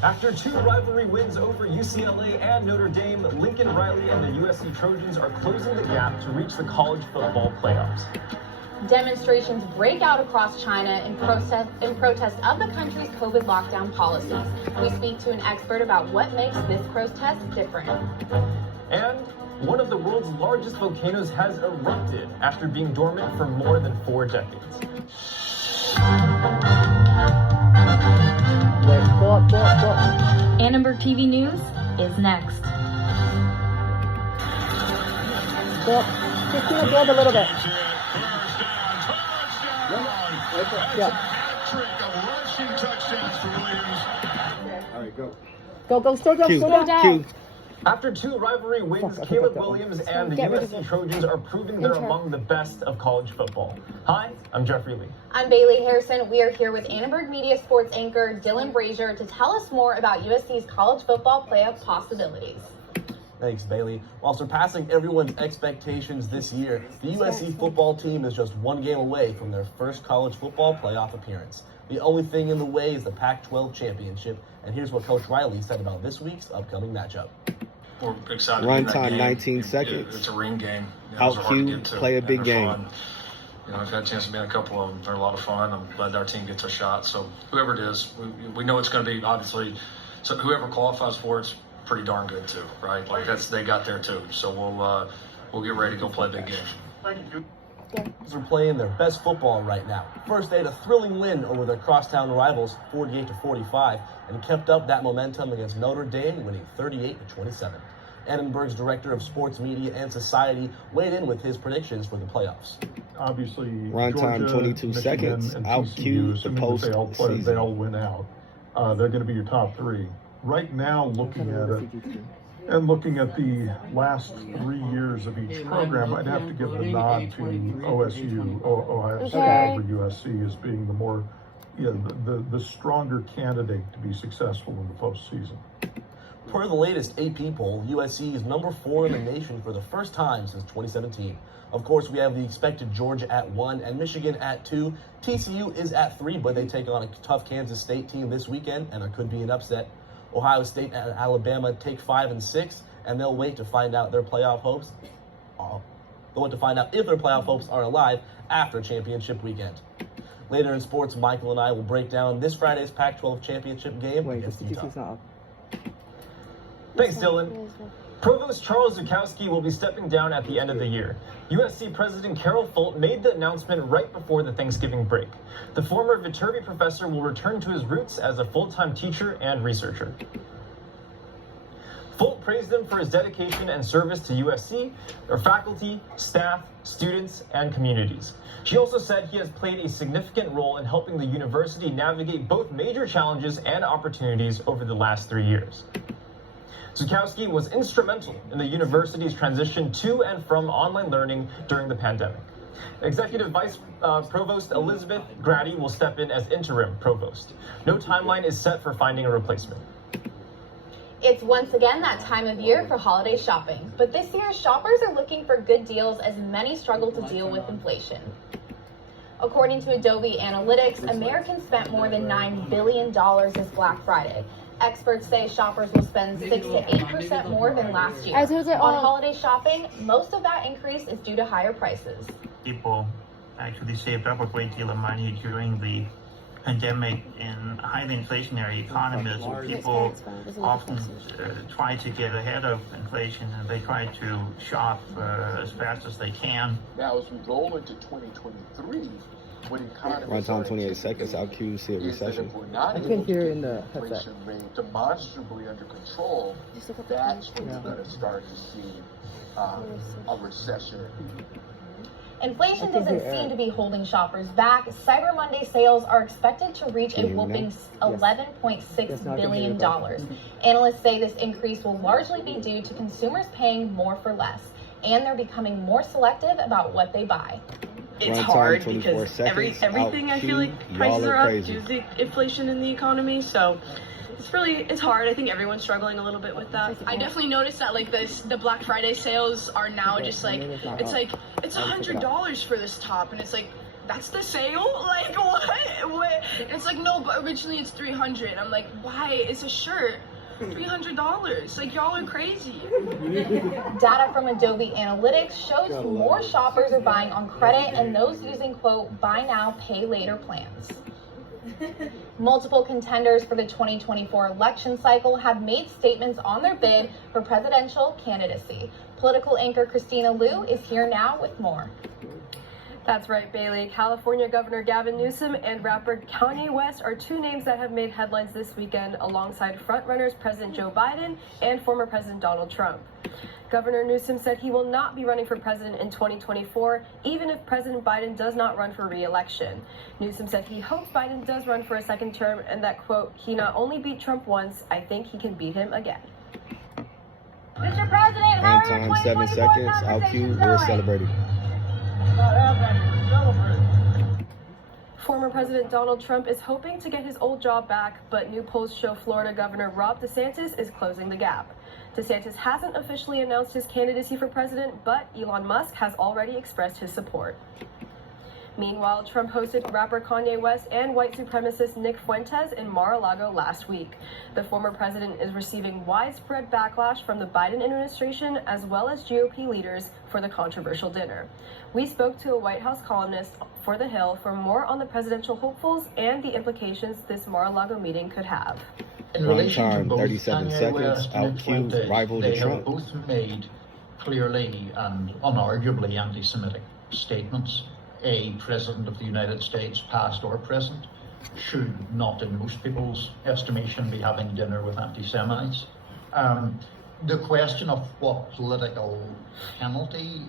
After two rivalry wins over UCLA and Notre Dame, Lincoln Riley and the USC Trojans are closing the gap to reach the college football playoffs. Demonstrations break out across China in protest of the country's COVID lockdown policies. We speak to an expert about what makes this protest different. And one of the world's largest volcanoes has erupted after being dormant for more than 4 decades. Annenberg TV News is next. Just go up a little bit. All right, go. Go, slow down. After 2 rivalry wins, Caleb Williams and the USC Trojans are proving they're among the best of college football. Hi, I'm Jeffrey Lee. I'm Bailey Harrison. We are here with Annenberg Media Sports anchor Dylan Brazier to tell us more about USC's college football playoff possibilities. Thanks, Bailey. While surpassing everyone's expectations this year, the USC football team is just 1 game away from their first college football playoff appearance. The only thing in the way is the Pac-12 championship, and here's what Coach Riley said about this week's upcoming matchup. We're excited. Run time 19 seconds. It's a ring game. Out cue, play a big game. Fun. I've had a chance to be in a couple of them. They're a lot of fun. I'm glad our team gets a shot. So whoever it is, we know it's going to be obviously. So whoever qualifies for it's pretty darn good too, right? Like they got there too. So we'll get ready to go play a big game. Are playing their best football right now. First, they had a thrilling win over their crosstown rivals, 48-45, and kept up that momentum against Notre Dame, winning 38-27. Annenberg's director of sports media and society weighed in with his predictions for the playoffs. Obviously, run time 22 seconds. Out cue the post season. They all win out. They're going to be your top 3. Right now, looking at it, and looking at the last 3 years of each program, I'd have to give the nod to OSU, Ohio State over USC as being the more, the stronger candidate to be successful in the postseason. Per the latest AP poll, USC is number 4 in the nation for the first time since 2017. Of course, we have the expected Georgia at 1 and Michigan at 2. TCU is at 3, but they take on a tough Kansas State team this weekend, and there could be an upset. Ohio State and Alabama take 5 and 6, and they'll wait to find out their playoff hopes. They'll wait to find out if their playoff hopes are alive after championship weekend. Later in sports, Michael and I will break down this Friday's Pac-12 championship game against Utah. Thanks, Dylan. Provost Charles Zukowski will be stepping down at the end of the year. USC President Carol Folt made the announcement right before the Thanksgiving break. The former Viterbi professor will return to his roots as a full-time teacher and researcher. Folt praised him for his dedication and service to USC, their faculty, staff, students, and communities. She also said he has played a significant role in helping the university navigate both major challenges and opportunities over the last 3 years. Zukowski was instrumental in the university's transition to and from online learning during the pandemic. Executive Vice Provost Elizabeth Grady will step in as interim provost. No timeline is set for finding a replacement. It's once again that time of year for holiday shopping, but this year shoppers are looking for good deals as many struggle to deal with inflation. According to Adobe Analytics, Americans spent more than $9 billion this Black Friday. Experts say shoppers will spend 6 to 8% more than last year. On holiday shopping, most of that increase is due to higher prices. People actually saved up a great deal of money during the pandemic in highly inflationary economies. People often try to get ahead of inflation, and they try to shop as fast as they can. Now, as we roll into 2023, when economies run time 28 seconds. Out cue, see a recession. I can hear in the headset. Inflation rate demonstrably under control, that's when you're going to start to see a recession. Inflation doesn't seem to be holding shoppers back. Cyber Monday sales are expected to reach a whopping $11.6 billion. Analysts say this increase will largely be due to consumers paying more for less, and they're becoming more selective about what they buy. It's hard because everything I feel like prices are up due to the inflation in the economy, so it's hard. I think everyone's struggling a little bit with that. I definitely noticed that the Black Friday sales are now just it's $100 for this top, and it's like, that's the sale? Like, what? It's like, no, but originally it's $300. I'm like, why? It's a shirt. $300. Like, y'all are crazy. Data from Adobe Analytics shows more shoppers are buying on credit and those using, quote, buy now, pay later plans. Multiple contenders for the 2024 election cycle have made statements on their bid for presidential candidacy. Political anchor Christina Liu is here now with more. That's right, Bailey. California Governor Gavin Newsom and rapper Kanye West are two names that have made headlines this weekend alongside frontrunners President Joe Biden and former President Donald Trump. Governor Newsom said he will not be running for president in 2024, even if President Biden does not run for re-election. Newsom said he hopes Biden does run for a second term and that, quote, he not only beat Trump once, I think he can beat him again. Mr. President, how are your 7 seconds. Our cue, we're celebrating. Former President Donald Trump is hoping to get his old job back, but new polls show Florida Governor Ron DeSantis is closing the gap. DeSantis hasn't officially announced his candidacy for president, but Elon Musk has already expressed his support. Meanwhile, Trump hosted rapper Kanye West and white supremacist Nick Fuentes in Mar-a-Lago last week. The former president is receiving widespread backlash from the Biden administration as well as GOP leaders for the controversial dinner. We spoke to a White House columnist for The Hill for more on the presidential hopefuls and the implications this Mar-a-Lago meeting could have. In relation to both 37 Kanye seconds. West and Our Nick cue, Fuentes, rival they to have Trump. both made clearly and unarguably anti-Semitic statements. A president of the United States, past or present, should not, in most people's estimation, be having dinner with anti-Semites. The question of what political penalty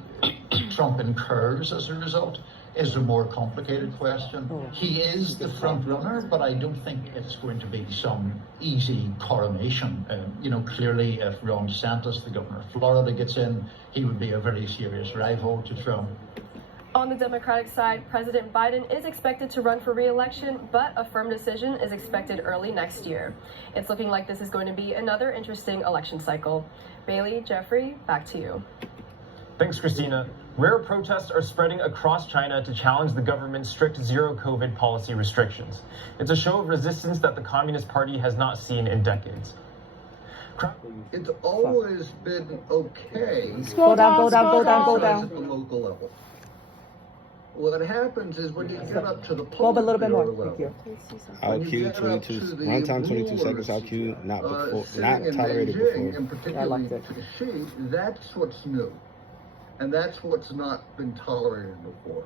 Trump incurs as a result is a more complicated question. He is the front runner, but I don't think it's going to be some easy coronation. Clearly, if Ron DeSantis, the governor of Florida, gets in, he would be a very serious rival to Trump. On the Democratic side, President Biden is expected to run for re-election, but a firm decision is expected early next year. It's looking like this is going to be another interesting election cycle. Bailey, Jeffrey, back to you. Thanks, Christina. Rare protests are spreading across China to challenge the government's strict zero-COVID policy restrictions. It's a show of resistance that the Communist Party has not seen in decades. It's always been okay. Go down. At the local level. What happens is when you get up to the Go up a little bit more. level, Thank you. Our cue, 22, runtime 22 seconds. Our cue, not tolerated Beijing, before. and particularly to Xi, that's what's new. And that's what's not been tolerated before.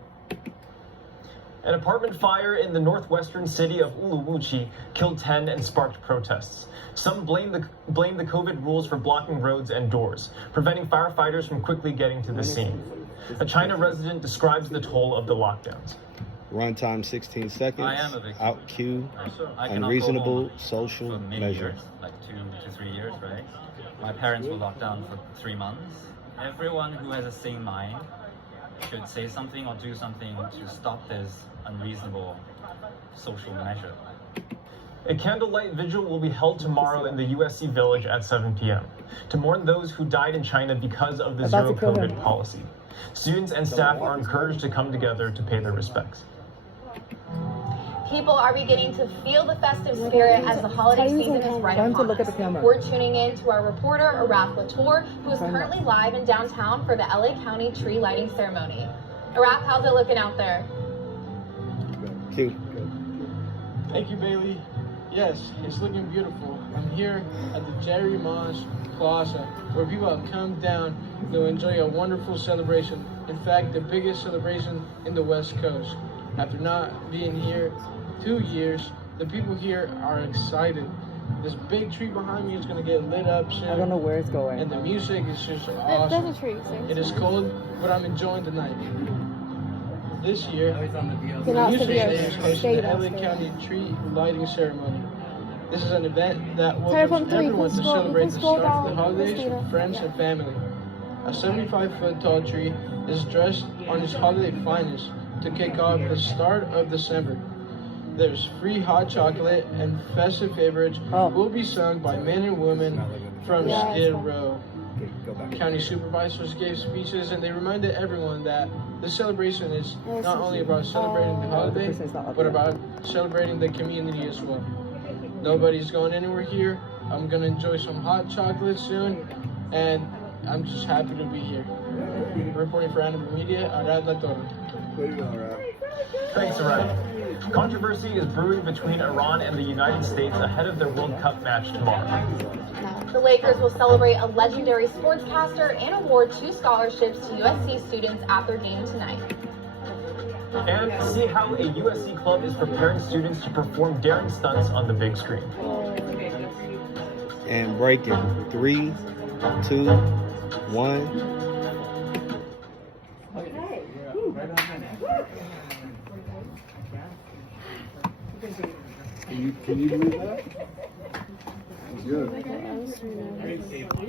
An apartment fire in the northwestern city of Uluwuchi killed 10 and sparked protests. Some blame the COVID rules for blocking roads and doors, preventing firefighters from quickly getting to the scene. A China resident describes the toll of the lockdowns. Runtime 16 seconds. I am a victim. Out cue, I cannot unreasonable go home social for many measure. years, like 2 to 3 years, right? My parents were locked down for 3 months. Everyone who has a sane mind should say something or do something to stop this unreasonable social measure. A candlelight vigil will be held tomorrow in the USC Village at 7 p.m. to mourn those who died in China because of the zero COVID policy. Students and staff are encouraged to come together to pay their respects. People are beginning to feel the festive spirit as the holiday season is right upon us. We're tuning in to our reporter, Araf Latour, who is currently live in downtown for the LA County tree lighting ceremony. Araf, how's it looking out there? Thank you, Bailey. Yes, it's looking beautiful. I'm here at the Jerry Moss Plaza, where people have come down to enjoy a wonderful celebration. In fact, the biggest celebration in the West Coast. After not being here 2 years, the people here are excited. This big tree behind me is going to get lit up soon. I don't know where it's going. And the music is just awesome. There's a tree. It is cold, but I'm enjoying the night. This year, the not music severe. is hosting the LA County tree lighting ceremony. This is an event that welcomes everyone to celebrate the start of the holidays with friends and family. A 75-foot tall tree is dressed on its holiday finest to kick off the start of December. There's free hot chocolate and festive favorites will be sung by men and women from Skid Row. county supervisors gave speeches, and they reminded everyone that the celebration is not only about celebrating the holiday, but about celebrating the community as well. Nobody's going anywhere here. I'm gonna enjoy some hot chocolate soon, and I'm just happy to be here. Reporting for Anime Media, Arad La Torre. Thanks, Arad. Controversy is brewing between Iran and the United States ahead of their World Cup match tomorrow. The Lakers will celebrate a legendary sportscaster and award 2 scholarships to USC students at their game tonight. And see how a USC club is preparing students to perform daring stunts on the big screen. And breaking 3, 2, 1. Can you believe that? That's good.